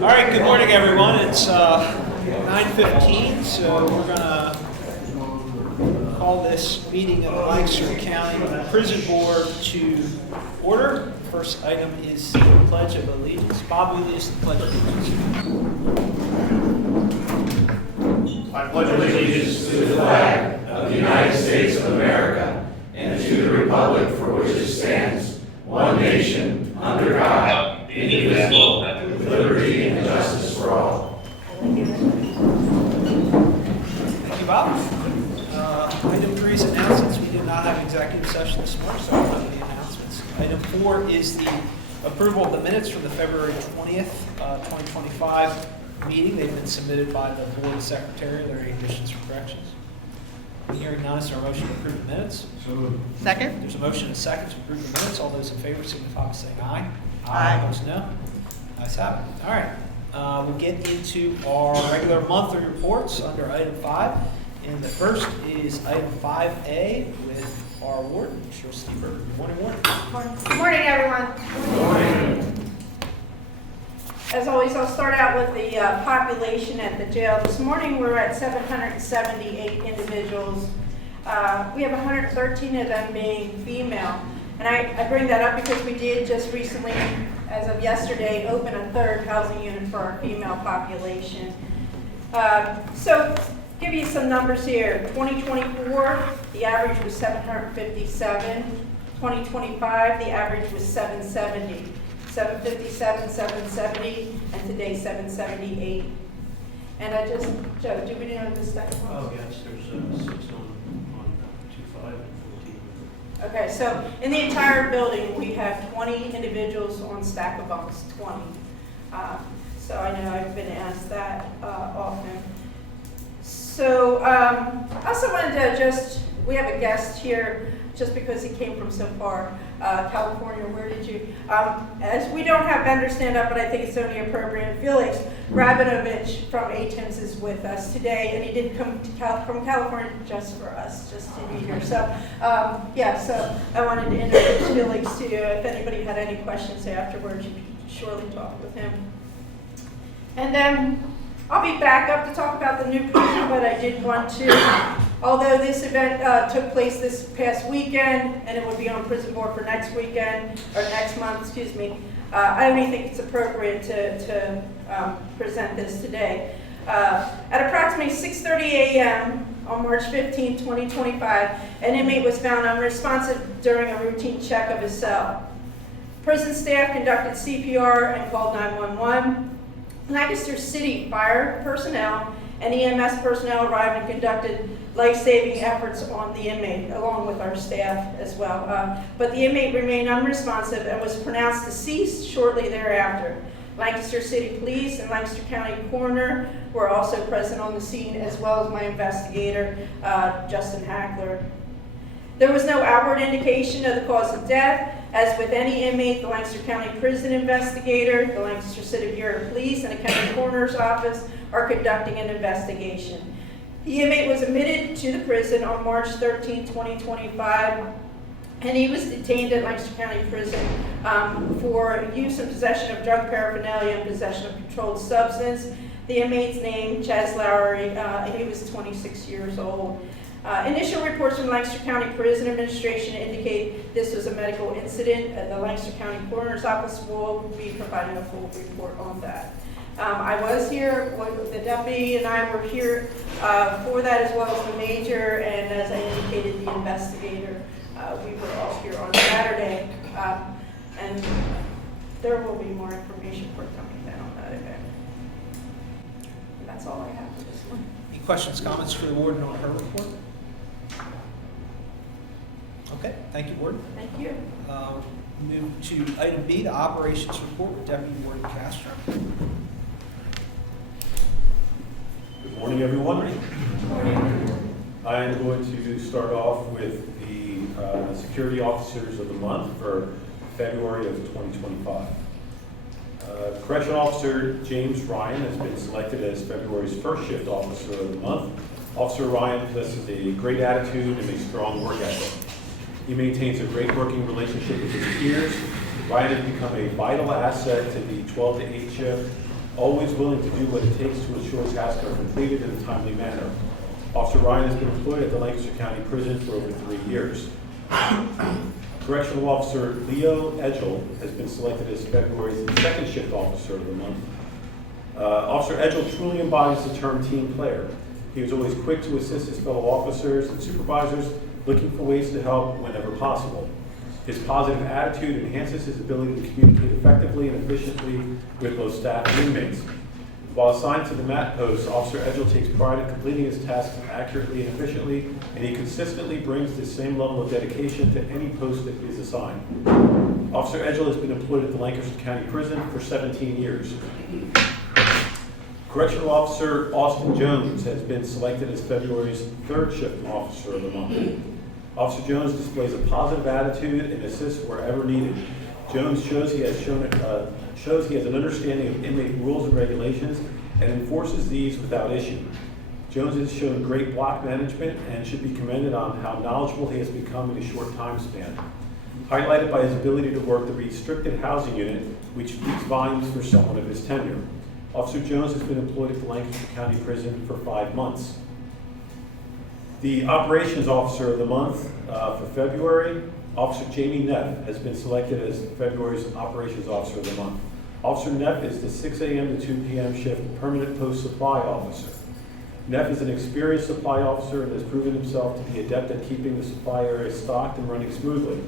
All right, good morning, everyone. It's 9:15, so we're going to call this meeting of the Lancaster County Prison Board to order. First item is the Pledge of Allegiance. Bob, will you lead us to the Pledge of Allegiance? I pledge allegiance to the flag of the United States of America and to the republic for which it stands, one nation, under God, indivisible, with liberty and justice for all. Thank you, Bob. Item 3 is announcements. We did not have executive session this morning, so I don't have any announcements. Item 4 is the approval of the minutes from the February 20th, 2025 meeting. They've been submitted by the board secretary. Are there any additions or corrections? Hearing none, is there a motion to approve the minutes? So moved. Second? There's a motion and a second to approve the minutes. All those in favor signify by saying aye. Aye. Opposed, no. Ayes have it. All right. We'll get into our regular monthly reports under item 5. And the first is item 5A with our warden, Cheryl Stever. Good morning, warden. Good morning, everyone. Good morning. As always, I'll start out with the population at the jail. This morning, we're at 778 individuals. We have 113 of them being female. And I bring that up because we did just recently, as of yesterday, open a third housing unit for our female population. So, give you some numbers here. 2024, the average was 757. 2025, the average was 770. 757, 770, and today 778. And I just, Joe, do we know the second one? Oh, yes, there's 6 on 25 and 14. Okay, so in the entire building, we have 20 individuals on stack of bunks, 20. So I know I've been asked that often. So I also wanted to we have a guest here just because he came from so far. California, where did you? As we don't have vendors stand up, but I think it's only appropriate. Felix Rabinovich from ATIMS is with us today, and he did come to from California just for us, just to be here. So, so I wanted to introduce Felix to you. If anybody had any questions afterwards, you could surely talk with him. And then I'll be back up to talk about the new prison, but I did want to, although this event took place this past weekend, and it will be on prison board for next weekend, or next month, excuse me, I only think it's appropriate to present this today. At approximately 6:30 a.m. on March 15, 2025, an inmate was found unresponsive during a routine check of his cell. Prison staff conducted CPR and called 911. Lancaster City Fire personnel and EMS personnel arrived and conducted life-saving efforts on the inmate, along with our staff as well. But the inmate remained unresponsive and was pronounced deceased shortly thereafter. Lancaster City Police and Lancaster County Coroner were also present on the scene, as well as my investigator, Justin Hackler. There was no outward indication of the cause of death. As with any inmate, the Lancaster County Prison Investigator, the Lancaster City Bureau of Police, and the County Coroner's Office are conducting an investigation. The inmate was admitted to the prison on March 13, 2025, and he was detained at Lancaster County Prison for use and possession of drug paraphernalia and possession of controlled substance. The inmate's name, Chaz Lowry, he was 26 years old. Initial reports from Lancaster County Prison Administration indicate this was a medical incident. The Lancaster County Coroner's Office will be providing a full report on that. I was here, the deputy and I were here for that, as well as the major, and as I indicated, the investigator. We were all here on Saturday, and there will be more information forthcoming then on that event. And that's all I have for this one. Any questions, comments for the warden on her report? Okay, thank you, warden. Thank you. Move to item B, the operations report with Deputy Warden Castro. Good morning, everyone. I am going to start off with the Security Officers of the Month for February of 2025. Correctional Officer James Ryan has been selected as February's first shift officer of the month. Officer Ryan possesses a great attitude and a strong work ethic. He maintains a great working relationship with his peers. Ryan has become a vital asset to the 12 to 8 shift, always willing to do what it takes to ensure tasks are completed in a timely manner. Officer Ryan has been employed at the Lancaster County Prison for over 3 years. Correctional Officer Leo Edgel has been selected as February's second shift officer of the month. Officer Edgel truly embodies the term team player. He was always quick to assist his fellow officers and supervisors, looking for ways to help whenever possible. His positive attitude enhances his ability to communicate effectively and efficiently with both staff and inmates. While assigned to the MAT post, Officer Edgel takes pride in completing his tasks accurately and efficiently, and he consistently brings the same level of dedication to any post that he is assigned. Officer Edgel has been employed at the Lancaster County Prison for 17 years. Correctional Officer Austin Jones has been selected as February's third shift officer of the month. Officer Jones displays a positive attitude and assists wherever needed. Jones shows he has an understanding of inmate rules and regulations and enforces these without issue. Jones has shown great block management and should be commended on how knowledgeable he has become in a short time span, highlighted by his ability to work the restricted housing unit, which speaks volumes for someone of his tenure. Officer Jones has been employed at the Lancaster County Prison for 5 months. The Operations Officer of the Month for February, Officer Jamie Neff, has been selected as February's Operations Officer of the Month. Officer Neff is the 6 a.m. to 2 p.m. shift permanent post supply officer. Neff is an experienced supply officer and has proven himself to be adept at keeping the supply area stocked and running smoothly.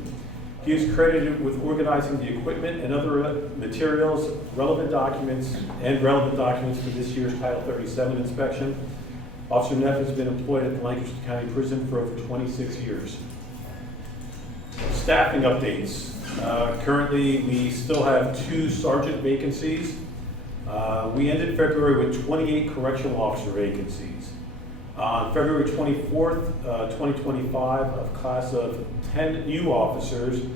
He is credited with organizing the equipment and other materials, relevant documents for this year's Title 37 inspection. Officer Neff has been employed at the Lancaster County Prison for over 26 years. Staffing updates. Currently, we still have 2 sergeant vacancies. We ended February with 28 correctional officer vacancies. On February 24th, 2025, a class of 10 new officers,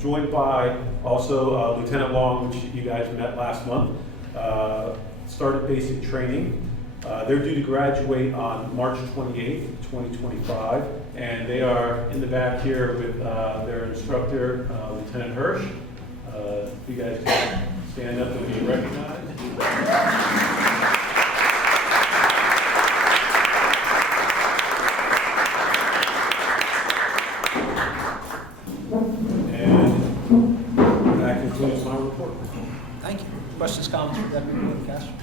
joined by also Lieutenant Long, which you guys met last month, started basic training. They're due to graduate on March 28th, 2025, and they are in the back here with their instructor, Lieutenant Hirsch. You guys can stand up and be recognized. And that concludes my report. Thank you. Questions, comments from Deputy Warden Castro?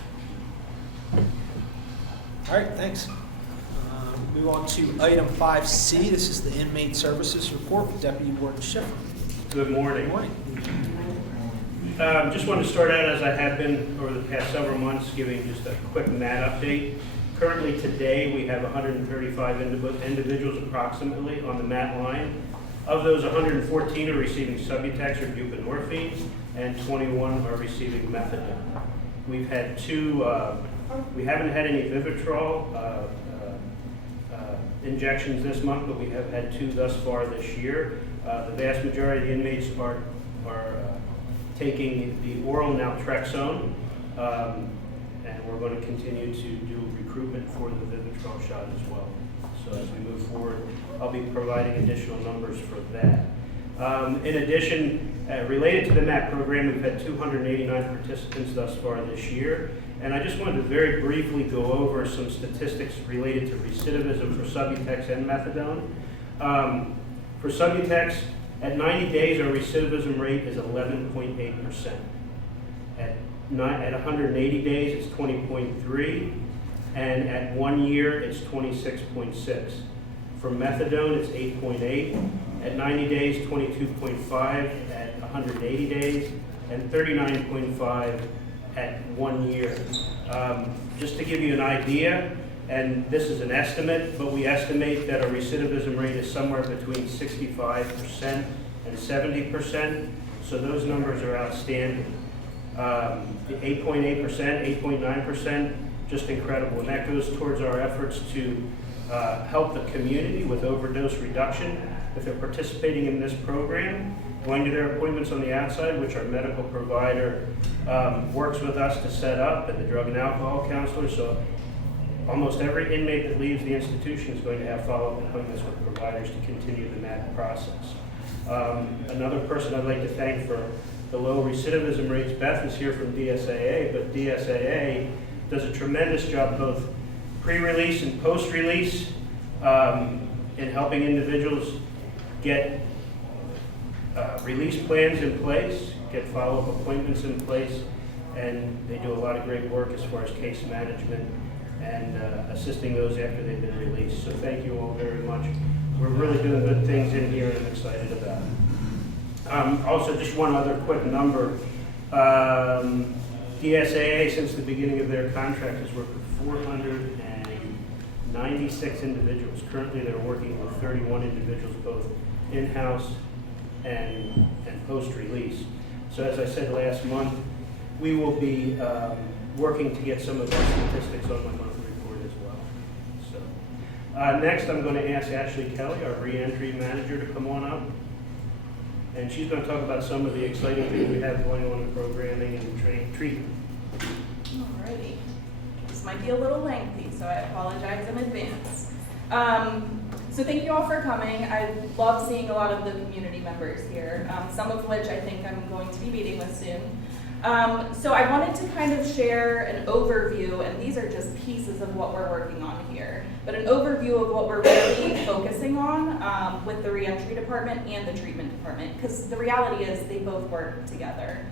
All right, thanks. Move on to item 5C. This is the Inmate Services Report with Deputy Warden Schiffer. Good morning. Good morning. Just wanted to start out, as I have been over the past several months, giving just a quick MAT update. Currently today, we have 135 individuals approximately on the MAT line. Of those, 114 are receiving Subutex or buprenorphine, and 21 are receiving methadone. We've had 2, we haven't had any Vivitrol injections this month, but we have had 2 thus far this year. The vast majority of the inmates are taking the oral naltrexone, and we're going to continue to do recruitment for the Vivitrol shot as well. So as we move forward, I'll be providing additional numbers for that. In addition, related to the MAT program, we've had 289 participants thus far this year. And I just wanted to very briefly go over some statistics related to recidivism for Subutex and methadone. For Subutex, at 90 days, our recidivism rate is 11.8%. At 180 days, it's 20.3%. And at 1 year, it's 26.6%. For methadone, it's 8.8%. At 90 days, 22.5%. At 180 days, and 39.5% at 1 year. Just to give you an idea, and this is an estimate, but we estimate that our recidivism rate is somewhere between 65% and 70%. So those numbers are outstanding. 8.8%, 8.9%, just incredible. And that goes towards our efforts to help the community with overdose reduction. If they're participating in this program, going to their appointments on the outside, which our medical provider works with us to set up, and the drug and alcohol counselor. So almost every inmate that leaves the institution is going to have follow-up appointments with providers to continue the MAT process. Another person I'd like to thank for the low recidivism rates. Beth is here from DSAA, but DSAA does a tremendous job both pre-release and post-release in helping individuals get release plans in place, get follow-up appointments in place, and they do a lot of great work as far as case management and assisting those after they've been released. So thank you all very much. We're really doing good things in here and I'm excited about it. Also, just one other quick number. DSAA, since the beginning of their contract, has worked with 496 individuals. Currently, they're working with 31 individuals, both in-house and post-release. So as I said last month, we will be working to get some of those statistics on my monthly report as well. So next, I'm going to ask Ashley Kelly, our re-entry manager, to come on up. And she's going to talk about some of the exciting things we have going on in programming and treatment. Alrighty. This might be a little lengthy, so I apologize in advance. So thank you all for coming. I love seeing a lot of the community members here, some of which I think I'm going to be meeting with soon. So I wanted to kind of share an overview, and these are just pieces of what we're working on here, but an overview of what we're really focusing on with the reentry department and the treatment department, because the reality is they both work together.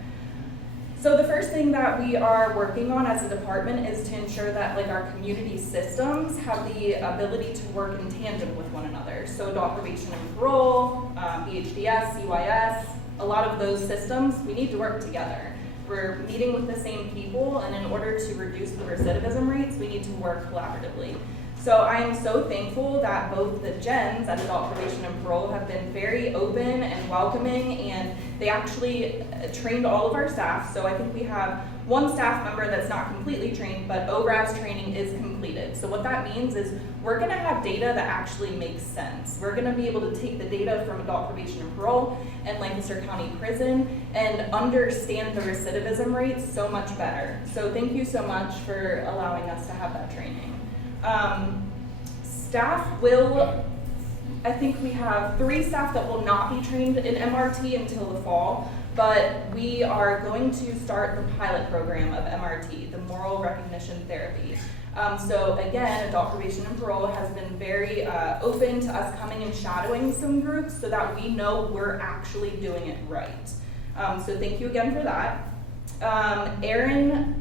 So the first thing that we are working on as a department is to ensure that our community systems have the ability to work in tandem with one another. So adult probation and parole, BHDS, CYS, a lot of those systems, we need to work together. We're meeting with the same people, and in order to reduce the recidivism rates, we need to work collaboratively. So I am so thankful that both the gens at Adult Probation and Parole have been very open and welcoming, and they actually trained all of our staff. So I think we have one staff member that's not completely trained, but ORAS training is completed. So what that means is we're gonna have data that actually makes sense. We're gonna be able to take the data from Adult Probation and Parole and Lancaster County Prison and understand the recidivism rates so much better. So thank you so much for allowing us to have that training. Staff will, I think we have 3 staff that will not be trained in MRT until the fall, but we are going to start the pilot program of MRT, the Moral Recognition Therapy. So again, Adult Probation and Parole has been very open to us coming and shadowing some groups so that we know we're actually doing it right. So thank you again for that. Erin,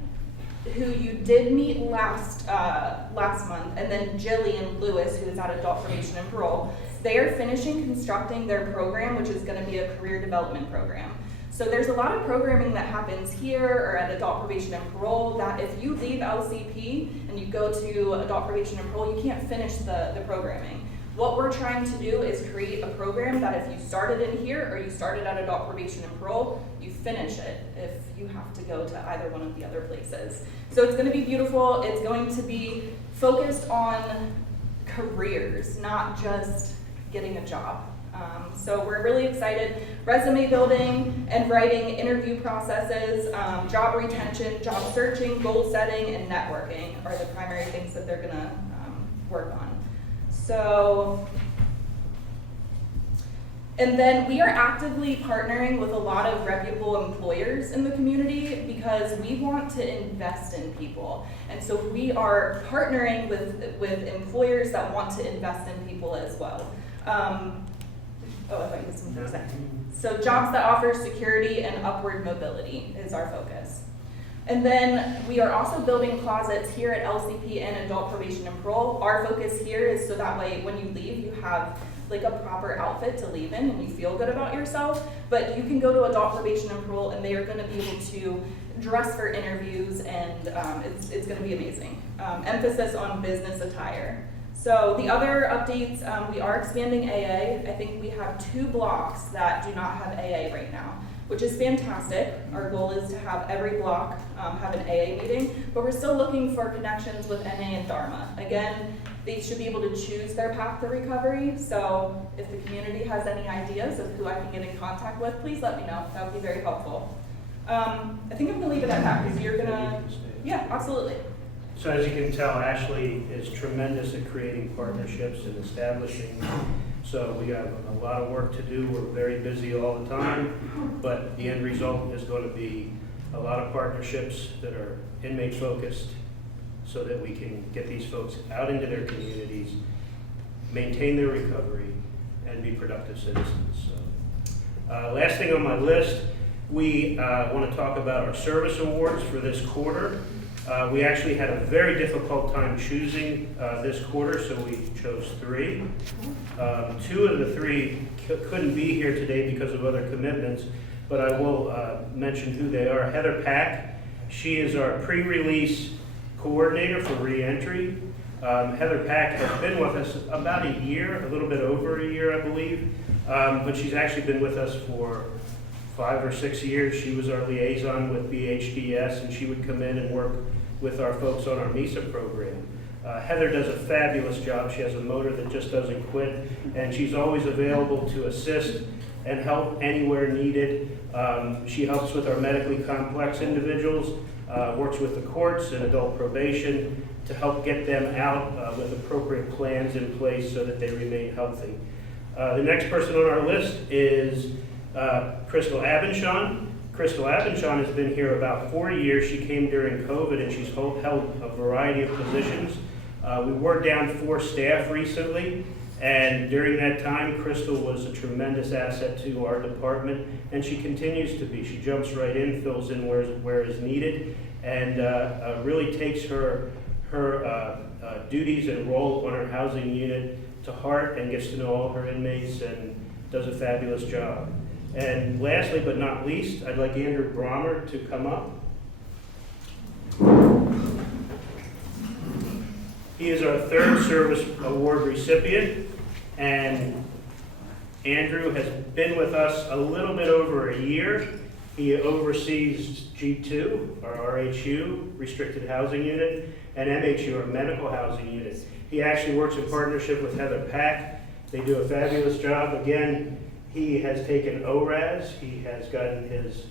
who you did meet last month, and then Jillian Lewis, who is at Adult Probation and Parole, they are finishing constructing their program, which is going to be a career development program. So there's a lot of programming that happens here or at Adult Probation and Parole that if you leave LCP and you go to Adult Probation and Parole, you can't finish the programming. What we're trying to do is create a program that if you started in here or you started at Adult Probation and Parole, you finish it if you have to go to either one of the other places. So it's going to be beautiful. It's going to be focused on careers, not just getting a job. So we're really excited. Resume building and writing, interview processes, job retention, job searching, goal setting, and networking are the primary things that they're going to work on. So, and then we are actively partnering with a lot of reputable employers in the community because we want to invest in people. And so we are partnering with employers that want to invest in people as well. I thought you had something for a second. So jobs that offer security and upward mobility is our focus. And then we are also building closets here at LCP and Adult Probation and Parole. Our focus here is so that way when you leave, you have a proper outfit to leave in and you feel good about yourself. But you can go to Adult Probation and Parole and they are going to be able to dress for interviews, and it's going to be amazing. Emphasis on business attire. So the other updates, we are expanding AA. I think we have 2 blocks that do not have AA right now, which is fantastic. Our goal is to have every block have an AA meeting, but we're still looking for connections with NA and Dharma. Again, they should be able to choose their path to recovery, so if the community has any ideas of who I can get in contact with, please let me know. That would be very helpful. I think I'm gonna leave it at that, because you're gonna, yeah, absolutely. So as you can tell, Ashley is tremendous at creating partnerships and establishing So we have a lot of work to do. We're very busy all the time, but the end result is going to be a lot of partnerships that are inmate focused so that we can get these folks out into their communities, maintain their recovery, and be productive citizens. So, last thing on my list, we want to talk about our service awards for this quarter. We actually had a very difficult time choosing this quarter, so we chose 3. 2 of the 3 couldn't be here today because of other commitments, but I will mention who they are. Heather Pack, she is our pre-release coordinator for reentry. Heather Pack has been with us about a year, a little bit over a year, I believe, but she's actually been with us for 5 or 6 years. She was our liaison with BHDS, and she would come in and work with our folks on our MISA program. Heather does a fabulous job. She has a motor that just doesn't quit, and she's always available to assist and help anywhere needed. She helps with our medically complex individuals, works with the courts and adult probation to help get them out with appropriate plans in place so that they remain healthy. The next person on our list is Crystal Abenshawn. Crystal Abenshawn has been here about 4 years. She came during COVID and she's held a variety of positions. We were down 4 staff recently, and during that time, Crystal was a tremendous asset to our department, and she continues to be. She jumps right in, fills in where is needed, and really takes her duties and role on our housing unit to heart and gets to know all her inmates and does a fabulous job. And lastly but not least, I'd like Andrew Brommer to come up. He is our 3rd service award recipient, and Andrew has been with us a little bit over a year. He oversees G2, our RHU, Restricted Housing Unit, and MHU, our Medical Housing Unit. He actually works in partnership with Heather Pack. They do a fabulous job. Again, he has taken ORAS. He has gotten his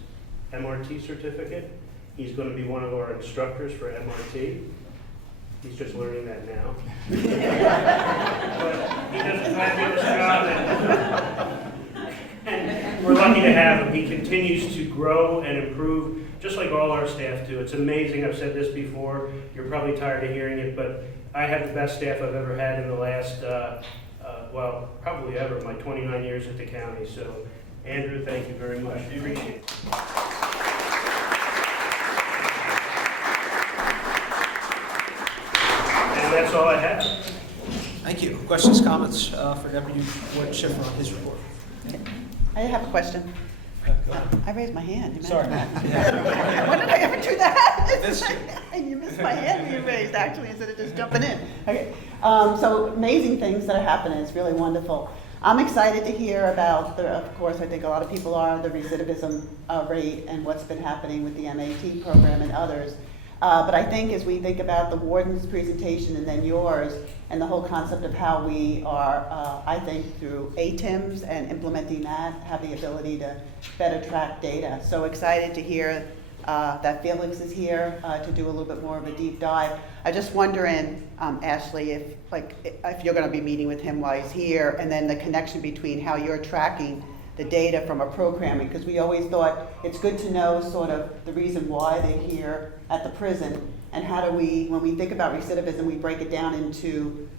MRT certificate. He's going to be one of our instructors for MRT. He's just learning that now. But he does a fabulous job, and we're lucky to have him. He continues to grow and improve, just like all our staff do. It's amazing. I've said this before. You're probably tired of hearing it, but I have the best staff I've ever had in the last, well, probably ever, my 29 years at the county. So, Andrew, thank you very much. Appreciate it. And that's all I have. Thank you. Questions, comments for Deputy Warden Schiffer on his report? I have a question. Go ahead. I raised my hand. You Sorry. mentioned that. When did I ever do that? Missed You missed my hand when you raised, actually, instead of just jumping in. Okay. So amazing things that are happening. It's really wonderful. I'm excited to hear about, of course, I think a lot of people are, the recidivism rate and what's been happening with the MAT program and others. But I think as we think about the warden's presentation and then yours, and the whole concept of how we are, I think, through ATIMs and implementing that, have the ability to better track data. So excited to hear that Felix is here to do a little bit more of a deep dive. I just wondering, Ashley, if you're going to be meeting with him while he's here, and then the connection between how you're tracking the data from a programming, because we always thought it's good to know sort of the reason why they're here at the prison, and how do we, when we think about recidivism, we break it down into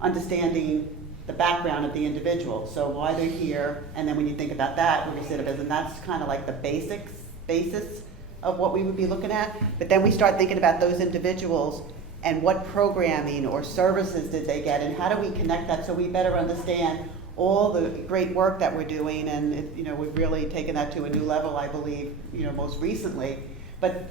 understanding the background of the individual, so why they're here, and then when you think about that with recidivism, that's kind of like the basis of what we would be looking at. But then we start thinking about those individuals and what programming or services did they get, and how do we connect that so we better understand all the great work that we're doing, and we've really taken that to a new level, I believe, most recently. But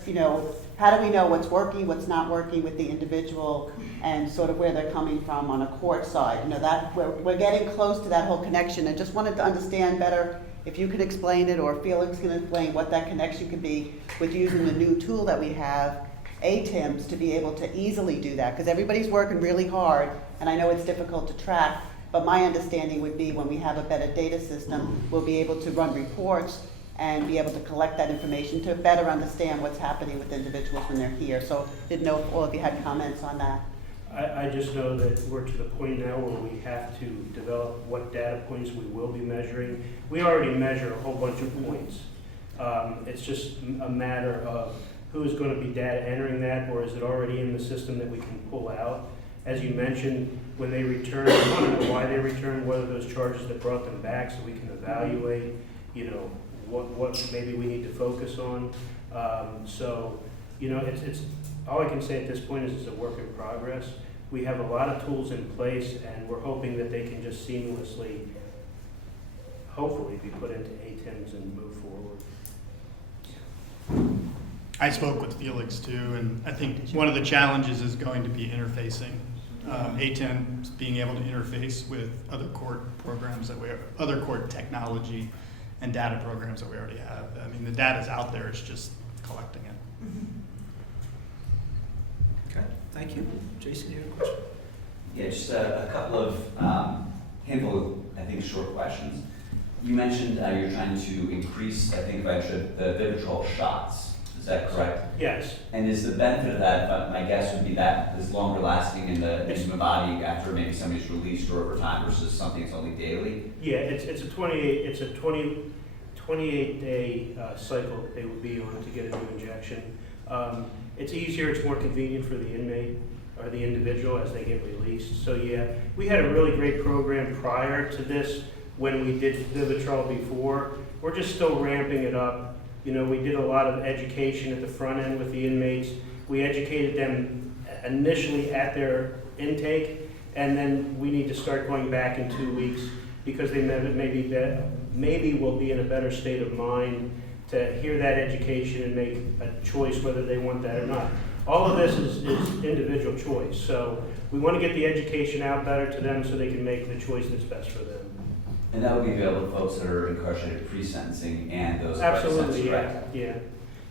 how do we know what's working, what's not working with the individual, and sort of where they're coming from on a court side? That we're getting close to that whole connection, and just wanted to understand better if you could explain it, or Felix can explain what that connection could be with using the new tool that we have, ATIMs, to be able to easily do that, because everybody's working really hard, and I know it's difficult to track. But my understanding would be when we have a better data system, we'll be able to run reports and be able to collect that information to better understand what's happening with individuals when they're here. So didn't know if all of you had comments on that. I just know that we're to the point now where we have to develop what data points we will be measuring. We already measure a whole bunch of points. It's just a matter of who is going to be data entering that, or is it already in the system that we can pull out? As you mentioned, when they return, we want to know why they return, what are those charges that brought them back, so we can evaluate, what maybe we need to focus on. So, it's all I can say at this point is it's a work in progress. We have a lot of tools in place, and we're hoping that they can just seamlessly, hopefully, be put into ATIMs and move forward. I spoke with Felix too, and I think one of the challenges is going to be interfacing. ATIMs being able to interface with other court programs that other court technology and data programs that we already have. I mean, the data's out there, it's just collecting it. Okay, thank you. Jason, you have a question? Yeah, just a couple of handful of, I think, short questions. You mentioned you're trying to increase, I think if I understood, the Vivitrol shots. Is that correct? Yes. And is the benefit of that, my guess would be that is longer lasting in the human body after maybe somebody's released or over time versus something that's only daily? Yeah, it's a 28-day cycle that they would be on to get a new injection. It's easier, it's more convenient for the inmate or the individual as they get released. So yeah, we had a really great program prior to this when we did Vivitrol before. We're just still ramping it up. We did a lot of education at the front end with the inmates. We educated them initially at their intake, and then we need to start going back in 2 weeks because they maybe will be in a better state of mind to hear that education and make a choice whether they want that or not. All of this is individual choice, so we want to get the education out better to them so they can make the choice that's best for them. And that would be available to folks that are incarcerated pre-sentencing and those Absolutely, correct? yeah.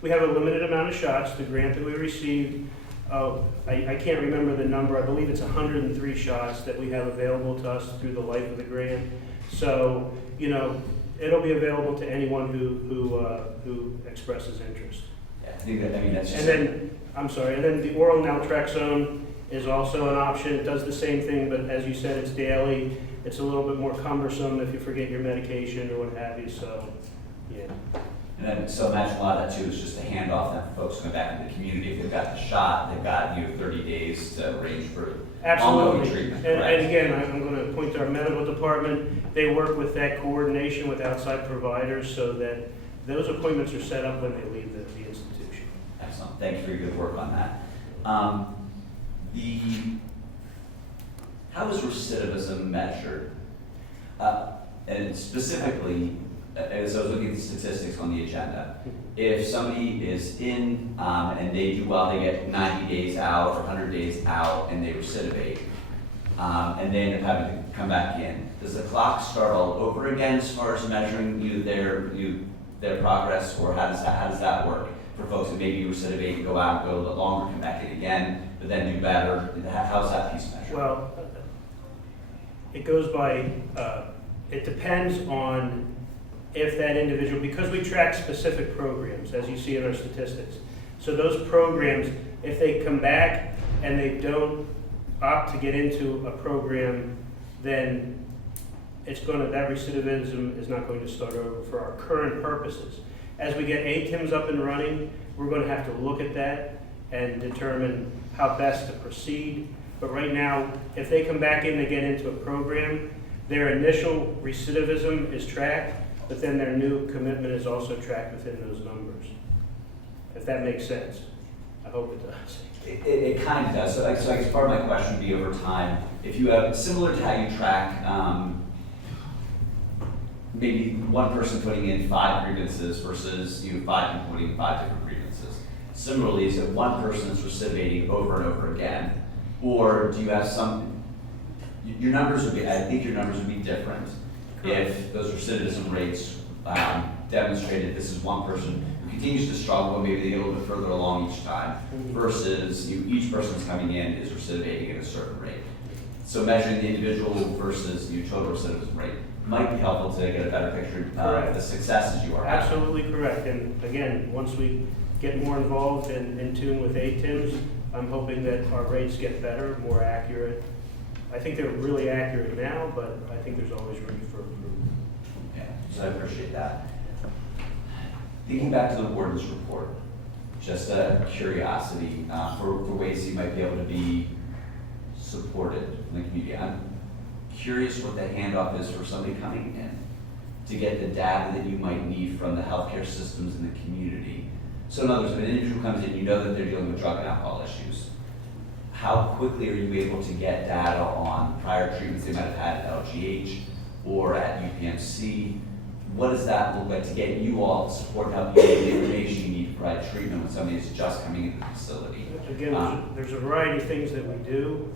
We have a limited amount of shots. The grant that we received, I can't remember the number. I believe it's 103 shots that we have available to us through the life of the grant. So, it'll be available to anyone who expresses interest. Yeah, I think that's just. And then the oral naltrexone is also an option. It does the same thing, but as you said, it's daily. It's a little bit more cumbersome if you forget your medication or what have you, so, yeah. And then, so imagine a lot of that too is just a handoff then for folks going back into the community. If they've got the shot, they've got 30 days to arrange for ongoing Absolutely. treatment. And again, I'm going to point to our medical department. They work with that coordination with outside providers so that those appointments are set up when they leave the institution. Excellent. Thank you for your good work on that. How is recidivism measured? And specifically, as I was looking at the statistics on the agenda, if somebody is in and they do well, they get 90 days out or 100 days out and they recidivate, and they end up having to come back in, does the clock start all over again as far as measuring their progress, or how does that work for folks that maybe recidivate and go out and go a little longer, come back in again, but then do better? How's that piece measured? Well, it goes by, it depends on if that individual, because we track specific programs, as you see in our statistics. So those programs, if they come back and they don't opt to get into a program, then that recidivism is not going to start over for our current purposes. As we get ATIMs up and running, we're going to have to look at that and determine how best to proceed. But right now, if they come back in and get into a program, their initial recidivism is tracked, but then their new commitment is also tracked within those numbers. If that makes sense. I hope it does. It kind of does. So I guess part of my question would be over time, if you have, similar to how you track maybe one person putting in 5 grievances versus 5 people putting in 5 different grievances. Similarly, is it one person is recidivating over and over again? Or do you have your numbers would be, I think your numbers would be different if those recidivism rates demonstrated this is one person who continues to struggle, maybe they get a little bit further along each time, versus each person's coming in is recidivating at a certain rate. So measuring the individual versus total recidivism rate might be helpful to get a better picture of the successes you are having. Absolutely correct. And again, once we get more involved and in tune with ATIMs, I'm hoping that our rates get better, more accurate. I think they're really accurate now, but I think there's always room for improvement. Yeah, so I appreciate that. Thinking back to the warden's report, just a curiosity for ways you might be able to be supported in the community. I'm curious what the handoff is for somebody coming in to get the data that you might need from the healthcare systems in the community. So in other words, if an individual comes in, you know that they're dealing with drug and alcohol issues. How quickly are you able to get data on prior treatments they might have had at LGH or at UPMC? What does that look like to get you all support and help you get the information you need to provide treatment when somebody is just coming into the facility? Again, there's a variety of things that we do.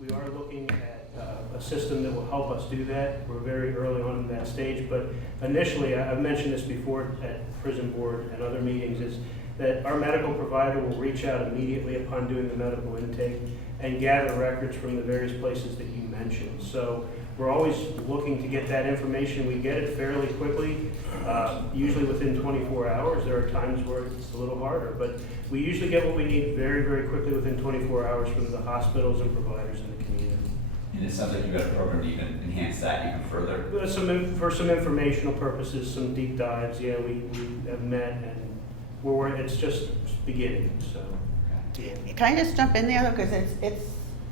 We are looking at a system that will help us do that. We're very early on in that stage, but initially, I've mentioned this before at prison board and other meetings, is that our medical provider will reach out immediately upon doing the medical intake and gather records from the various places that you mentioned. So we're always looking to get that information. We get it fairly quickly, usually within 24 hours. There are times where it's a little harder, but we usually get what we need very, very quickly within 24 hours from the hospitals and providers in the community. And it sounds like you've got a program to even enhance that even further. For some informational purposes, some deep dives, yeah, we have met and it's just beginning, so. Can I just jump in there, because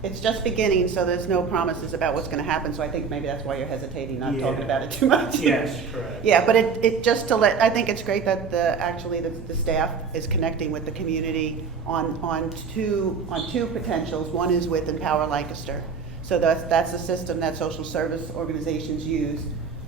it's just beginning, so there's no promises about what's going to happen, so I think maybe that's why you're hesitating, not talking about it too much. Yes, correct. Yeah, but it just to let, I think it's great that the staff is connecting with the community on two potentials. One is with Empower Lancaster. So that's a system that social service organizations use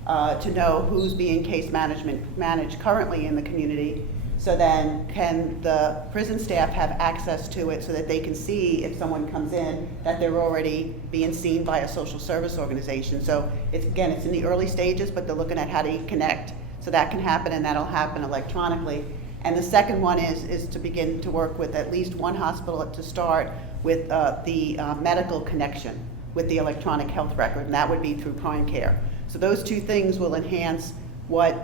to know who's being case managed currently in the community. So then can the prison staff have access to it so that they can see if someone comes in that they're already being seen by a social service organization. So it's in the early stages, but they're looking at how to connect. So that can happen, and that'll happen electronically. And the second one is to begin to work with at least one hospital to start with the medical connection with the electronic health record, and that would be through Prime Care. So those two things will enhance when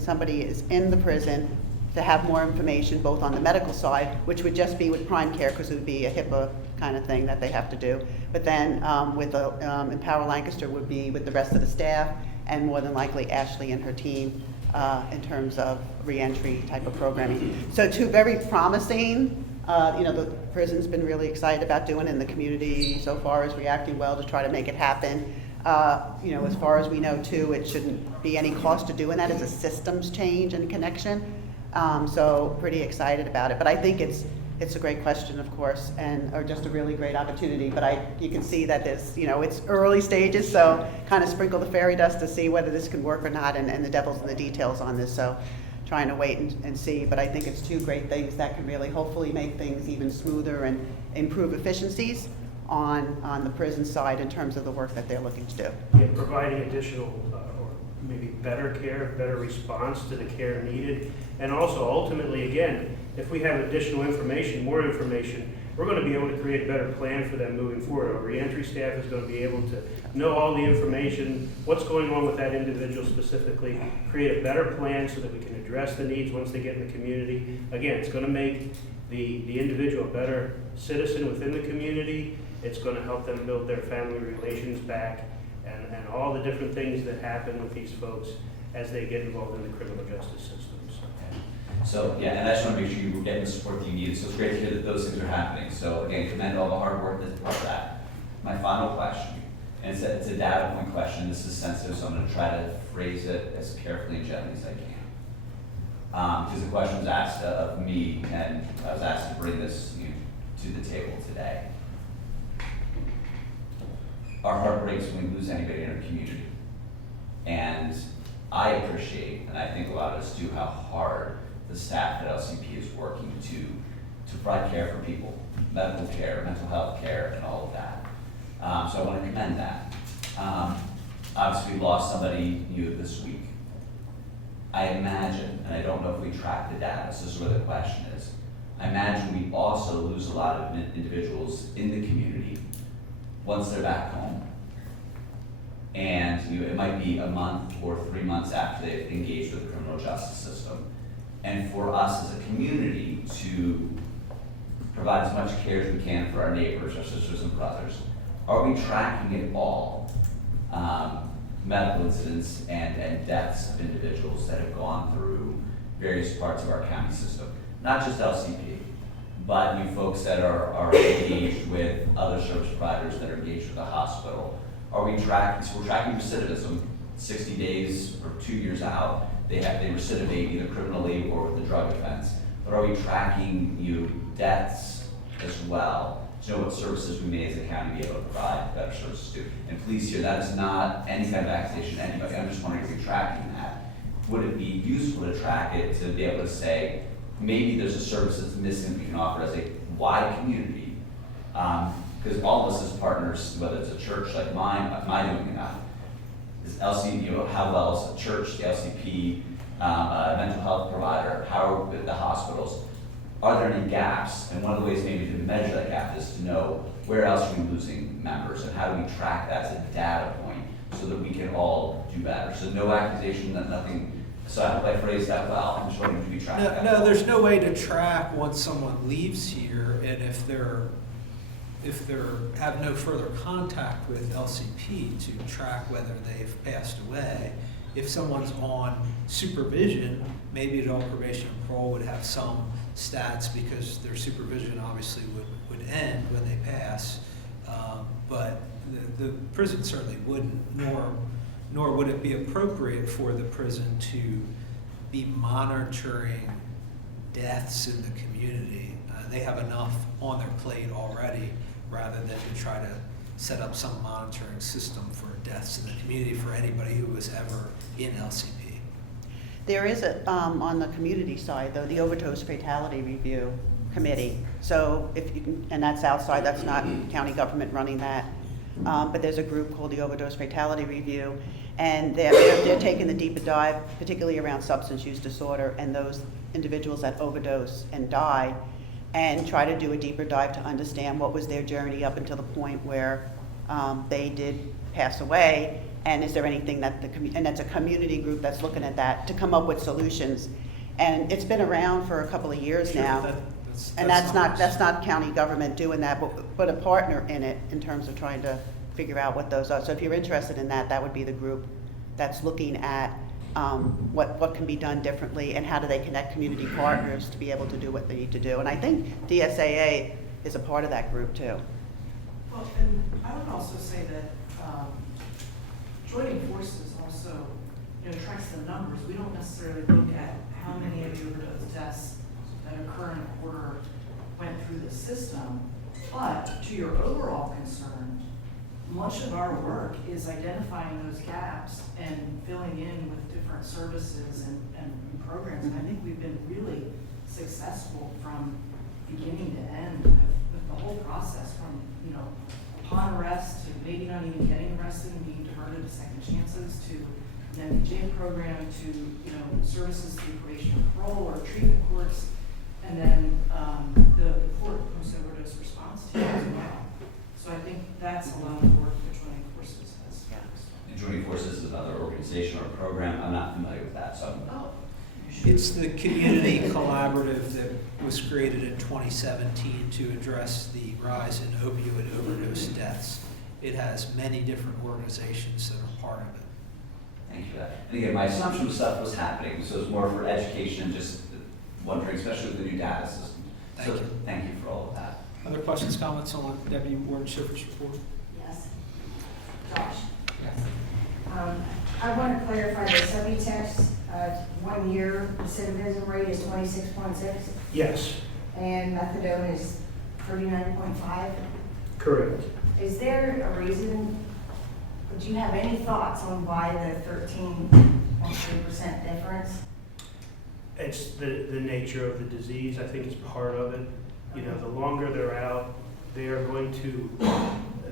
somebody is in the prison to have more information both on the medical side, which would just be with Prime Care because it would be a HIPAA kind of thing that they have to do. But then with Empower Lancaster would be with the rest of the staff and more than likely Ashley and her team in terms of reentry type of programming. So two very promising. The prison's been really excited about doing it, and the community so far is reacting well to try to make it happen. As far as we know too, it shouldn't be any cost to doing that. It's a systems change and connection. So pretty excited about it. But I think it's a great question, of course, or just a really great opportunity. But you can see that it's early stages, so kind of sprinkle the fairy dust to see whether this can work or not, and the devil's in the details on this. So trying to wait and see, but I think it's two great things that can really hopefully make things even smoother and improve efficiencies on the prison side in terms of the work that they're looking to do. Yeah, providing additional or maybe better care, better response to the care needed. And also ultimately, again, if we have additional information, more information, we're going to be able to create a better plan for them moving forward. Our reentry staff is going to be able to know all the information, what's going on with that individual specifically, create a better plan so that we can address the needs once they get in the community. Again, it's going to make the individual a better citizen within the community. It's going to help them build their family relations back and all the different things that happen with these folks as they get involved in the criminal justice systems. So, yeah, and I just want to make sure you're getting the support that you need. So it's great to hear that those things are happening. So again, commend all the hard work that's part of that. My final question, and it's a data point question. This is sensitive, so I'm going to try to phrase it as carefully and gently as I can. Because the question was asked of me, and I was asked to bring this to the table today. Our heart breaks when we lose anybody in our community. And I appreciate, and I think a lot of us do, how hard the staff at LCP is working to provide care for people, medical care, mental health care, and all of that. So I want to commend that. Obviously, we lost somebody new this week. I imagine, and I don't know if we track the data, so this is where the question is, I imagine we also lose a lot of individuals in the community once they're back home. And it might be a month or 3 months after they've engaged with the criminal justice system. And for us as a community to provide as much care as we can for our neighbors, our sisters and brothers, are we tracking at all medical incidents and deaths of individuals that have gone through various parts of our county system? Not just LCP, but you folks that are engaged with other service providers that are engaged with the hospital. Are we tracking, so we're tracking recidivism 60 days or 2 years out. They recidivate either criminally or with a drug offense. But are we tracking deaths as well to know what services we may as a county be able to provide better services to? And please hear, that is not any kind of accusation to anybody. I'm just wondering if you're tracking that. Would it be useful to track it to be able to say, maybe there's a service that's missing that we can offer as a wide community? Because all of us as partners, whether it's a church like mine, am I doing enough? Is LCP, how well is the church, the LCP, a mental health provider, how are the hospitals? Are there any gaps? And one of the ways maybe to measure that gap is to know where else are we losing members and how do we track that as a data point so that we can all do better. So no accusation, nothing. So I hope I phrased that well. I'm just wondering if you track that. No, there's no way to track once someone leaves here, and if they're have no further contact with LCP to track whether they've passed away. If someone's on supervision, maybe adult probation and parole would have some stats because their supervision obviously would end when they pass. But the prison certainly wouldn't, nor would it be appropriate for the prison to be monitoring deaths in the community. They have enough on their plate already, rather than to try to set up some monitoring system for deaths in the community for anybody who was ever in LCP. There is on the community side, though, the Overdose Fatality Review Committee. So if you can, and that's outside, that's not county government running that. But there's a group called the Overdose Fatality Review, and they're taking the deeper dive, particularly around substance use disorder and those individuals that overdose and die, and try to do a deeper dive to understand what was their journey up until the point where they did pass away, and is there anything that and that's a community group that's looking at that to come up with solutions. And it's been around for a couple of years now, and that's not county government doing that, but a partner in it in terms of trying to figure out what those are. So if you're interested in that, that would be the group that's looking at what can be done differently and how do they connect community partners to be able to do what they need to do. And I think DSAA is a part of that group too. Well, and I would also say that joining forces also, tracks the numbers. We don't necessarily look at how many of the overdose deaths that occur in a quarter went through the system, but to your overall concern, much of our work is identifying those gaps and filling in with different services and programs. And I think we've been really successful from beginning to end with the whole process, from upon arrest to maybe not even getting arrested and being diverted to second chances, to an MPJ program, to services through probation and parole or treatment courts, and then the court post-overdose response team as well. So I think that's a lot of the work that Joining Forces has. And Joining Forces is another organization or program. I'm not familiar with that, so. It's the community collaborative that was created in 2017 to address the rise in opioid overdose deaths. It has many different organizations that are part of it. Thank you for that. And again, my assumption was stuff was happening, so it's more for education and just wondering, especially with the new data system. Thank you. Thank you for all of that. Other questions, comments on Deputy Warden Schiffer's report? Yes. Josh? Yes. I want to clarify the subtext. 1 year recidivism rate is 26.6, Yes, and methadone is 39.5. correct. Is there a reason, would you have any thoughts on why the 13.3% difference? It's the nature of the disease, I think, is part of it. The longer they're out, they are going to,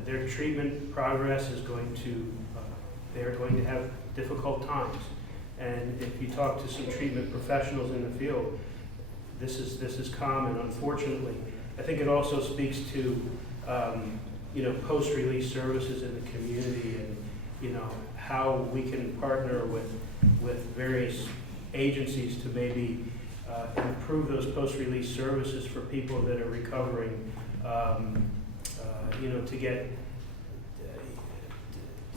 their treatment progress is going to, they're going to have difficult times. And if you talk to some treatment professionals in the field, this is common, unfortunately. I think it also speaks to, post-release services in the community and, how we can partner with various agencies to maybe improve those post-release services for people that are recovering, to get,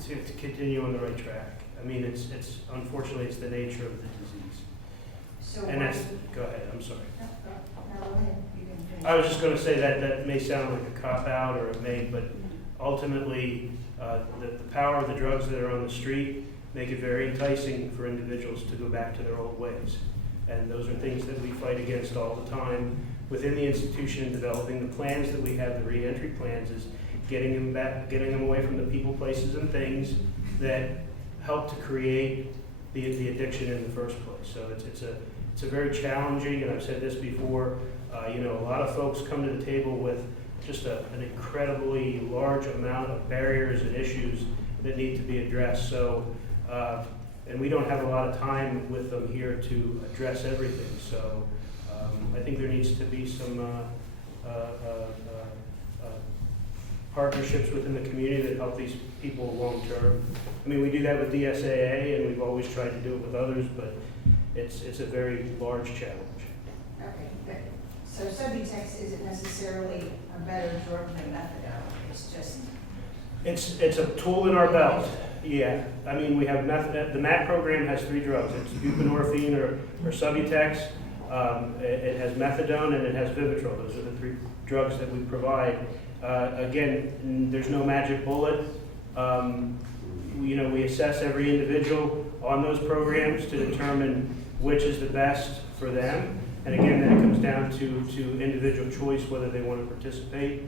to continue on the right track. I mean, it's unfortunately, it's the nature of the disease. So And why- that's, go ahead, I'm sorry. No, go ahead. You can finish. I was just gonna say that may sound like a cop-out, or it may, but ultimately, the power of the drugs that are on the street make it very enticing for individuals to go back to their old ways. And those are things that we fight against all the time within the institution, developing the plans that we have, the reentry plans, is getting them back, getting them away from the people, places, and things that help to create the addiction in the first place. So it's a very challenging, and I've said this before, a lot of folks come to the table with just an incredibly large amount of barriers and issues that need to be addressed. So, and we don't have a lot of time with them here to address everything. So I think there needs to be some partnerships within the community that help these people long term. I mean, we do that with DSAA, and we've always tried to do it with others, but it's a very large challenge. Okay, good. So Subutex isn't necessarily a better drug than methadone, it's just, It's a tool in our belt, yeah. I mean, we have the MAT program has 3 drugs. It's buprenorphine or Subutex. It has methadone and it has Vivitrol. Those are the 3 drugs that we provide. Again, there's no magic bullet. We assess every individual on those programs to determine which is the best for them. And again, then it comes down to individual choice, whether they want to participate.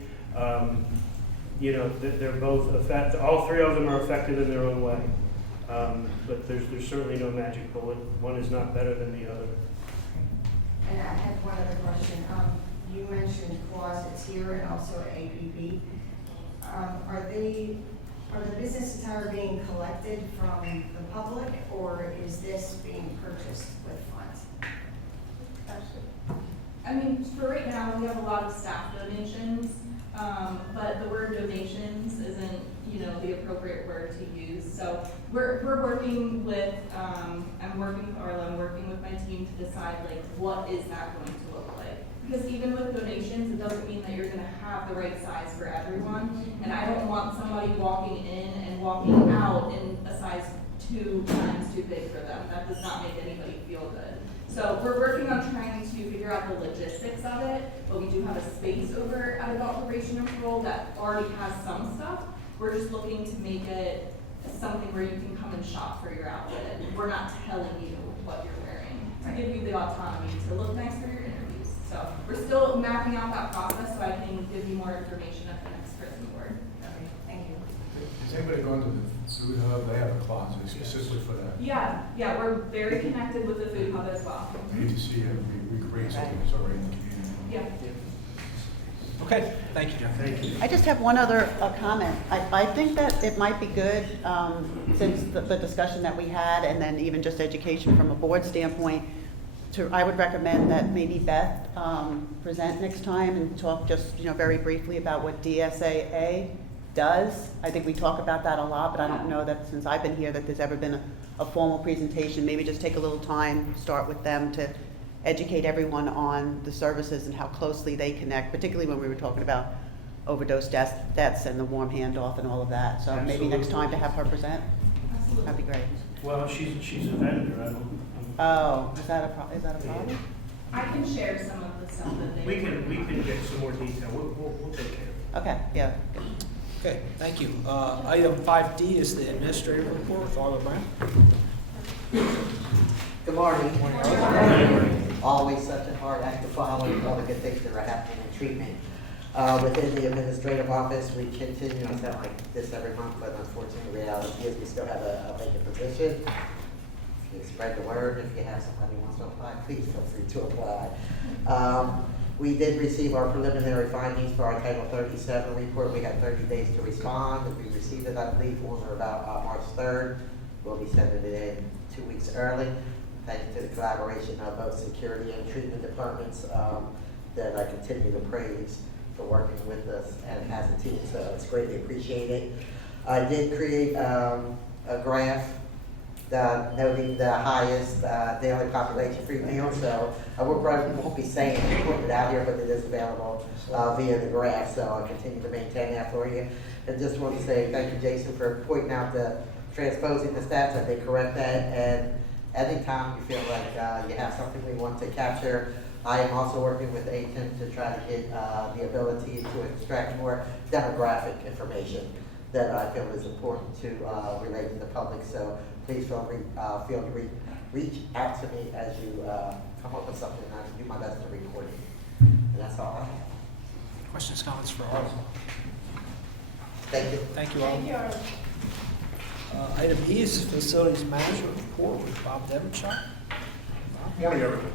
They're both effective. All 3 of them are effective in their own way. But there's certainly no magic bullet. One is not better than the other. and I had one other question. You mentioned closets here and also APB. Are the businesses that are being collected from the public, or is this being purchased with funds? I mean, for right now, we have a lot of staff donations, but the word donations isn't, the appropriate word to use. So we're working with, I'm working with my team to decide what is that going to look like. Because even with donations, it doesn't mean that you're gonna have the right size for everyone. And I don't want somebody walking in and walking out in a size 2 times too big for them. That does not make anybody feel good. So we're working on trying to figure out the logistics of it, but we do have a space over at Adult Probation and Parole that already has some stuff. We're just looking to make it something where you can come and shop for your outfit. We're not telling you what you're wearing, to give you the autonomy to look nice for your interviews. So we're still mapping out that process, so I can give you more information at the next prison board. Okay, thank you. Has anybody gone to the food hub? They have a closet specifically for that. Yeah, we're very connected with the food hub as well. I hate to see it recreate something that's already in the community. Yeah. Okay, thank you, Jeff. Thank you. I just have one other comment. I think that it might be good, since the discussion that we had, and then even just education from a board standpoint, I would recommend that maybe Beth present next time and talk just, very briefly about what DSAA does. I think we talk about that a lot, but I don't know that since I've been here that there's ever been a formal presentation. Maybe just take a little time, start with them to educate everyone on the services and how closely they connect, particularly when we were talking about overdose deaths and the warm handoff and all of that. So maybe next time to have her present, that'd be great. Well, she's a vendor. I don't. Oh, is that a problem? I can share some of the stuff that they. We can get some more detail. We'll take care of it. Okay, yeah. Okay, thank you. Item 5D is the administrative report with Arla Brown. Good morning. Always such a hard act to follow with all the good things that are happening in treatment. Within the administrative office, we continue, I sound like this every month, but unfortunately the reality is we still have a vacant position. If you spread the word, if you have somebody who wants to apply, please feel free to apply. We did receive our preliminary findings for our Title 37 report. We had 30 days to respond. We received it, I believe, on or about March 3rd. We'll be sending it in 2 weeks early. Thanks to the collaboration of both security and treatment departments that I continue to praise for working with us and as a team, so it's greatly appreciated. I did create a graph noting the highest daily population free meal. So we won't be saying it, putting it out here, but it is available via the graph. So I'll continue to maintain that for you. And just want to say thank you, Jason, for pointing out the transposing the stats. I did correct that. And anytime you feel like you have something we want to capture, I am also working with ATIM to try to get the ability to extract more demographic information that I feel is important to relate to the public. So please feel to reach out to me as you come up with something. I'll do my best to record it. And that's all I have. Questions, comments for Arlen? Thank you. Thank you, Arlen. Thank you, Arlen. Item E is Facilities Manager Report with Bob Devonshire. Morning, everyone.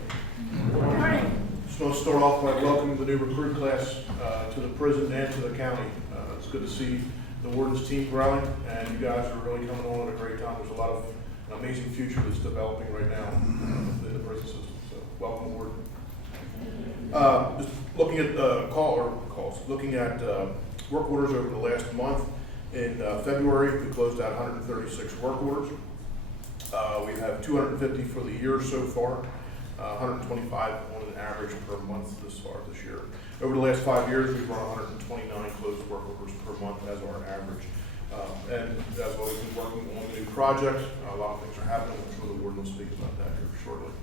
Good morning. Just want to start off by welcoming the new recruit class to the prison and to the county. It's good to see the warden's team growing, and you guys are really coming on at a great time. There's a lot of an amazing future that's developing right now in the prison system. So welcome aboard. Just looking at looking at work orders over the last month. In February, we closed out 136 work orders. We have 250 for the year so far, 125 on an average per month this year. Over the last 5 years, we've run 129 closed work orders per month as our average. And as well, we've been working on new projects. A lot of things are happening. I'm sure the warden will speak about that here shortly.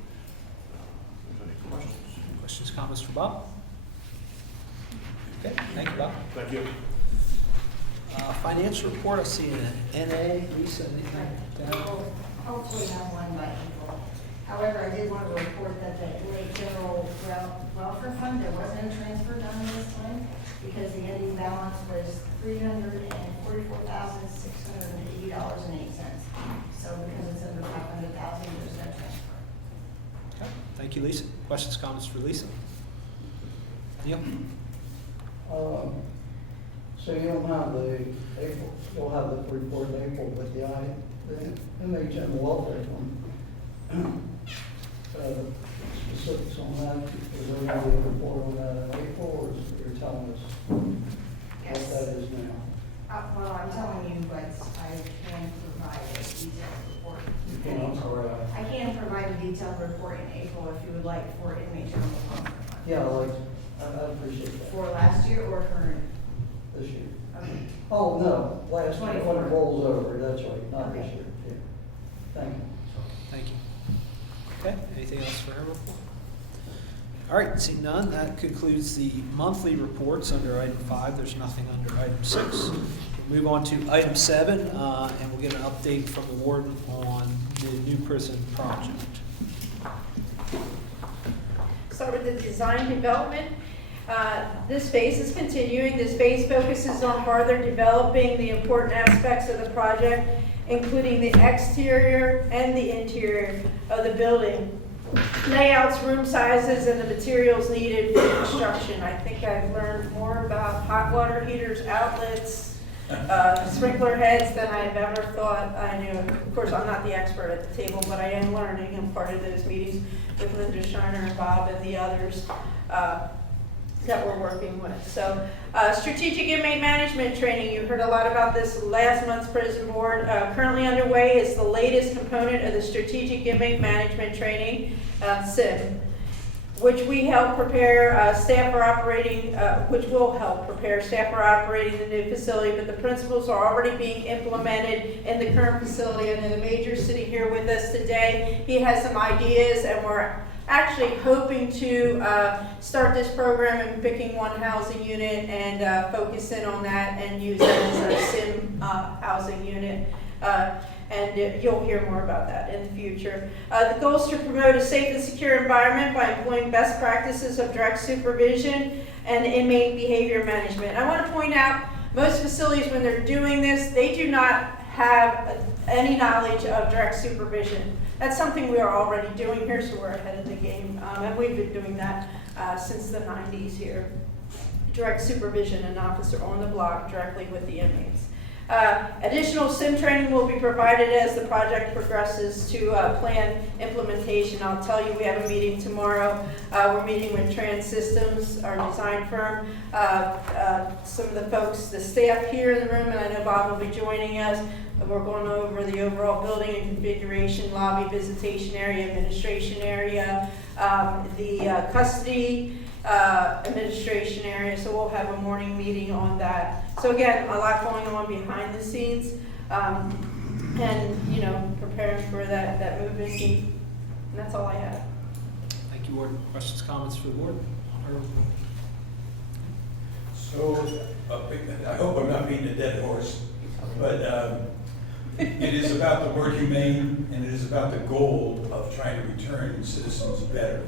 If there's any questions? Questions, comments for Bob? Okay, thank you, Bob. Thank you. Financial report, I see an NA, Lisa, anything down? Hopefully not one by April. However, I did want to report that the Lake General Welfare Fund, there was no transfer done this time because the ending balance was $344,680.08. So because it's under $500,000, there's no transfer. Okay, thank you, Lisa. Questions, comments for Lisa? Neil? So you'll have the April, you'll have the report in April with the MHM welfare fund. Specifics on that, is there going to be a report on that in April, or is you're telling us Yes. what that is now? Well, I'm telling you, but I can provide a detailed report. You can, I'm sorry. I can provide a detailed report in April if you would like for MHM welfare fund. Yeah, I appreciate that. For last year or current? This year. Okay. Oh, no, last year, when 24. it rolls over, that's right, not this Okay. year. Yeah. Thank you. Thank you. Okay, anything else for her report? All right, seeing none, that concludes the monthly reports under item 5. There's nothing under item 6. We'll move on to item 7, and we'll get an update from the warden on the new prison project. Start with the design development. This phase is continuing. This phase focuses on further developing the important aspects of the project, including the exterior and the interior of the building, layouts, room sizes, and the materials needed for construction. I think I've learned more about hot water heaters, outlets, sprinkler heads than I've ever thought I knew. Of course, I'm not the expert at the table, but I am learning. I'm part of those meetings with Linda Shiner and Bob and the others that we're working with. So strategic inmate management training, you heard a lot about this last month's prison board. Currently underway is the latest component of the strategic inmate management training, SIM, which we help prepare staff for operating, which will help prepare staff for operating the new facility, but the principles are already being implemented in the current facility. I know the major sitting here with us today, he has some ideas, and we're actually hoping to start this program and picking one housing unit and focus in on that and use that as our SIM housing unit. And you'll hear more about that in the future. The goal is to promote a safe and secure environment by employing best practices of direct supervision and inmate behavior management. I want to point out, most facilities, when they're doing this, they do not have any knowledge of direct supervision. That's something we are already doing here, so we're ahead of the game. And we've been doing that since the 90s here. Direct supervision, an officer on the block directly with the inmates. Additional SIM training will be provided as the project progresses to plan implementation. I'll tell you, we have a meeting tomorrow. We're meeting with Trans Systems, our design firm. Some of the folks, the staff here in the room, and I know Bob will be joining us. We're going over the overall building and configuration, lobby, visitation area, administration area, the custody administration area. So we'll have a morning meeting on that. So again, a lot going on behind the scenes, and you know, preparing for that movement. And that's all I have. Thank you, Ward. Questions, comments for the board? So, I hope I'm not beating a dead horse, but it is about the word humane, and it is about the goal of trying to return citizens better.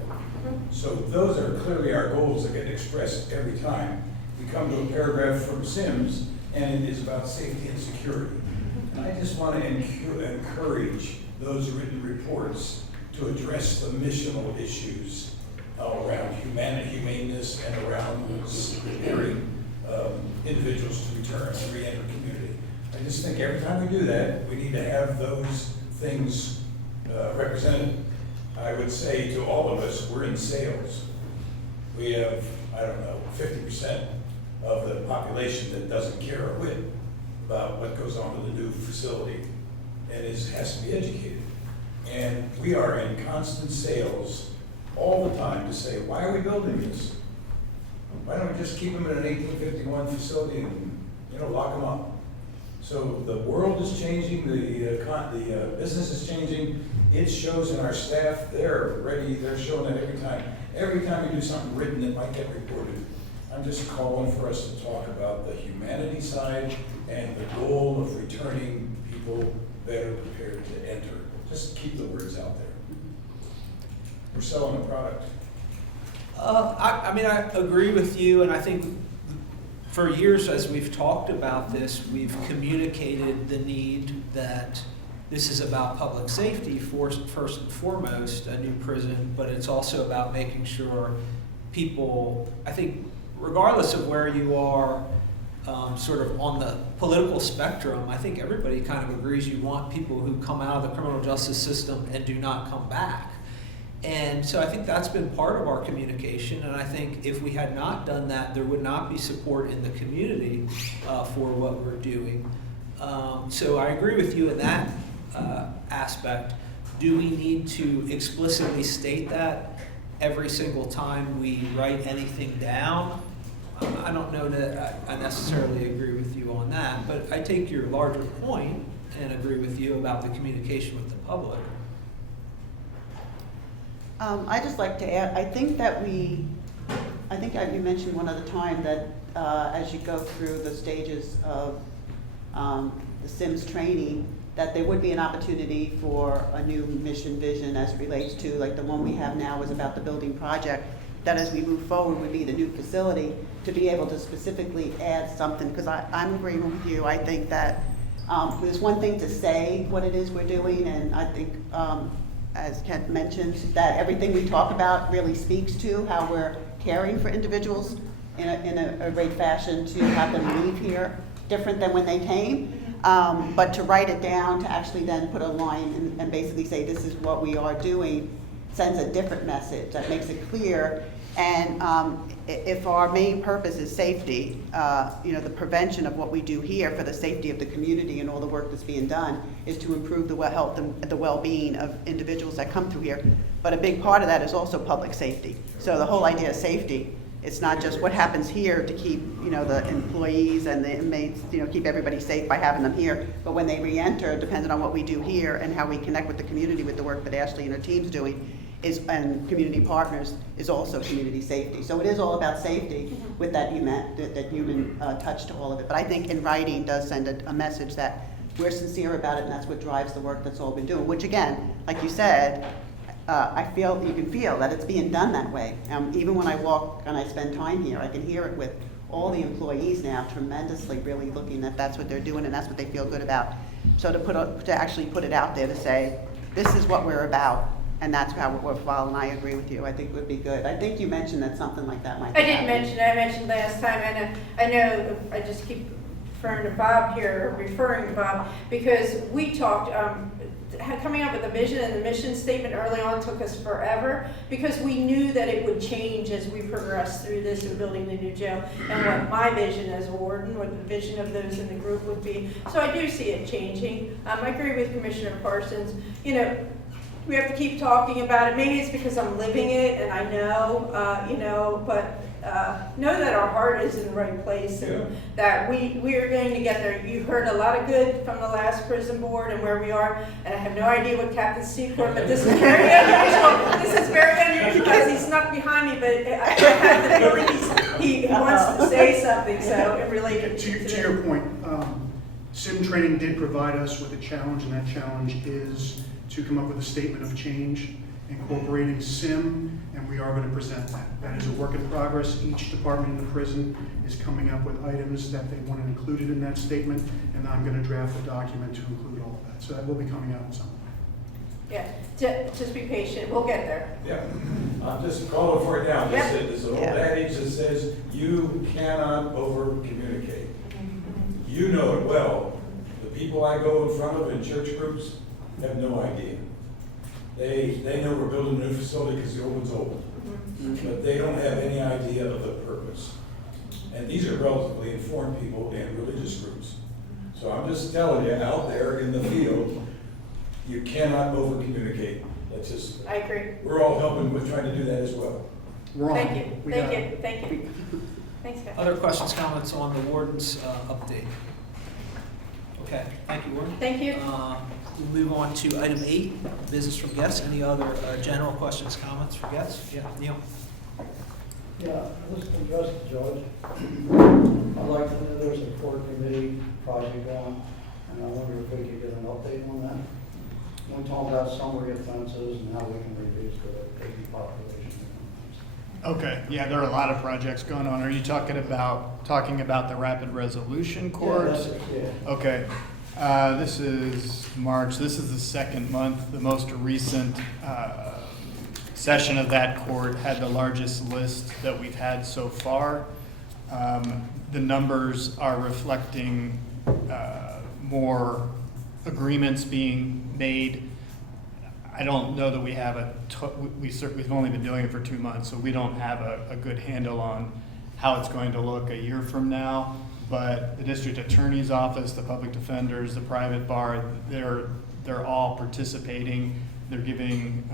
So those are clearly our goals that get expressed every time. We come to a paragraph from Sims, and it is about safety and security. And I just want to encourage those written reports to address the missional issues around humaneness and around preparing individuals to return and re-enter community. I just think every time we do that, we need to have those things represented. I would say to all of us, we're in sales. We have, I don't know, 50% of the population that doesn't care a whit about what goes on with the new facility and has to be educated. And we are in constant sales all the time to say, why are we building this? Why don't we just keep them in an 1851 facility and, you know, lock them up? So the world is changing, the business is changing. It shows in our staff. They're ready. They're showing it every time. Every time we do something written that might get reported, I'm just calling for us to talk about the humanity side and the goal of returning people better prepared to enter. Just keep the words out there. We're selling a product. I mean, I agree with you, and I think for years as we've talked about this, we've communicated the need that this is about public safety first and foremost, a new prison, but it's also about making sure people, I think regardless of where you are sort of on the political spectrum, I think everybody kind of agrees you want people who come out of the criminal justice system and do not come back. And so I think that's been part of our communication, and I think if we had not done that, there would not be support in the community for what we're doing. So I agree with you in that aspect. Do we need to explicitly state that every single time we write anything down? I don't know that I necessarily agree with you on that, but I take your larger point and agree with you about the communication with the public. I'd just like to add, I think you mentioned one other time that as you go through the stages of the SIMS training, that there would be an opportunity for a new mission vision as it relates to, like the one we have now is about the building project, that as we move forward would be the new facility, to be able to specifically add something, because I'm agreeing with you. I think that there's one thing to say what it is we're doing, and I think as Kent mentioned, that everything we talk about really speaks to how we're caring for individuals in a great fashion, to have them leave here different than when they came. But to write it down, to actually then put a line and basically say this is what we are doing, sends a different message that makes it clear. And if our main purpose is safety, the prevention of what we do here for the safety of the community and all the work that's being done is to improve the health and the well-being of individuals that come through here. But a big part of that is also public safety. So the whole idea of safety, it's not just what happens here to keep, the employees and the inmates, keep everybody safe by having them here. But when they re-enter, depending on what we do here and how we connect with the community with the work that Ashley and her team's doing, and community partners, is also community safety. So it is all about safety with that human touch to all of it. But I think in writing does send a message that we're sincere about it, and that's what drives the work that's all been doing. Which again, like you said, you can feel that it's being done that way. Even when I walk and I spend time here, I can hear it with all the employees now tremendously really looking that that's what they're doing and that's what they feel good about. So to actually put it out there to say, this is what we're about, and that's how we're following. I agree with you. I think it would be good. I think you mentioned that something like that might be I didn't happening. mention it. I mentioned last time, and I know I just keep referring to Bob here, because we talked, coming up with a vision and the mission statement early on took us forever because we knew that it would change as we progressed through this and building the new jail and what my vision as a warden, what the vision of those in the group would be. So I do see it changing. I agree with Commissioner Parsons. You know, we have to keep talking about it. Maybe it's because I'm living it and I know, you know, but know that our heart is in the right place and that we are going to get there. You heard a lot of good from the last prison board and where we are, and I have no idea what Captain Secord, but this is very unusual. This is very unusual because he snuck behind me, but I have the feeling he wants to say something, so it related to your point, SIM training did provide us with a challenge, and that challenge is to come up with a statement of change incorporating SIM, and we are going to present that. That is a work in progress. Each department in the prison is coming up with items that they want included in that statement, and I'm going to draft a document to include all of that. So that will be coming out in some point. Yeah, just be patient. We'll get there. Yeah, I'm just calling for it now. Yep. There's an old adage that says, you cannot over-communicate. You know it well. The people I go in front of in church groups have no idea. They know we're building a new facility because the old one's open, but they don't have any idea of the purpose. And these are relatively informed people in religious groups. So I'm just telling you, out there in the field, you cannot over-communicate. That's just. I agree. We're all helping with trying to do that as well. Thank you. Thank you. Thanks, guys. Other questions, comments on the warden's update? Okay, thank you, Warden. Thank you. We'll move on to item 8, business from guests. Any other general questions, comments for guests? Yeah, Neil. Yeah, this is addressed to Judge. I'd like to know there's a court committee project on, and I wonder if we could get an update on that. We talked about summary offenses and how we can reduce the AD population. Okay, yeah, there are a lot of projects going on. Are you talking about the rapid resolution court? Yeah, that's it, yeah. Okay, this is March. This is the second month. The most recent session of that court had the largest list that we've had so far. The numbers are reflecting more agreements being made. I don't know that we have we've only been doing it for 2 months, so we don't have a good handle on how it's going to look a year from now. But the district attorney's office, the public defenders, the private bar, they're all participating. They're giving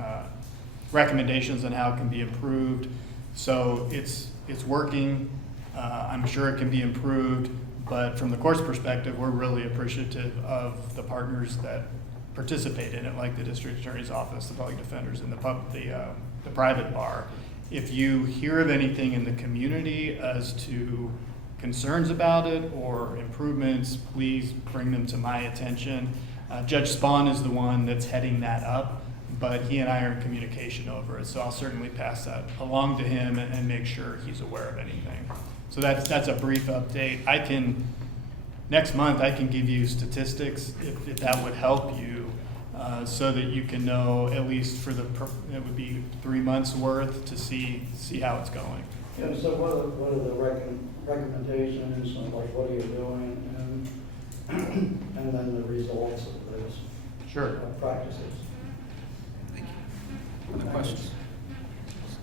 recommendations on how it can be improved. So it's working. I'm sure it can be improved, but from the court's perspective, we're really appreciative of the partners that participate in it, like the district attorney's office, the public defenders, and the private bar. If you hear of anything in the community as to concerns about it or improvements, please bring them to my attention. Judge Spahn is the one that's heading that up, but he and I are in communication over it, so I'll certainly pass that along to him and make sure he's aware of anything. So that's a brief update. Next month I can give you statistics if that would help you, so that you can know at least for it would be 3 months worth to see how it's going. Yeah, so what are the recommendations and like what are you doing and then the results of those practices? Thank you. Other questions?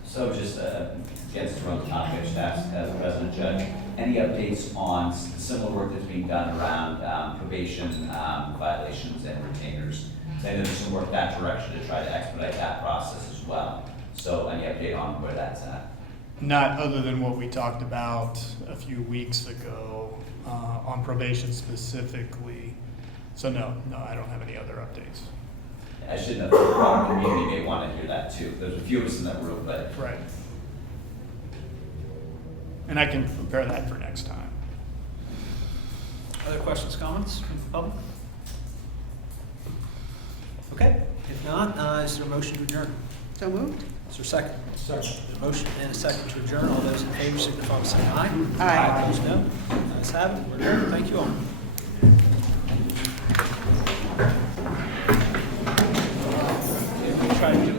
So just against the topic, I just asked as President Judge, any updates on similar work that's being done around probation violations and retainers? I know there's some work that direction to try to expedite that process as well. So any update on where that's at? Not other than what we talked about a few weeks ago on probation specifically. So no, I don't have any other updates. I should know the broader community may want to hear that too. There's a few of us in that room, but. Right. And I can prepare that for next time. Other questions, comments from the public? Okay, if not, is there a motion to adjourn? So moved. Is there a second? Second. A motion and a second to adjourn. All those in favor signify by saying aye. Aye. Opposed, no. Ayes have it. We're adjourned. Thank you all. Try to do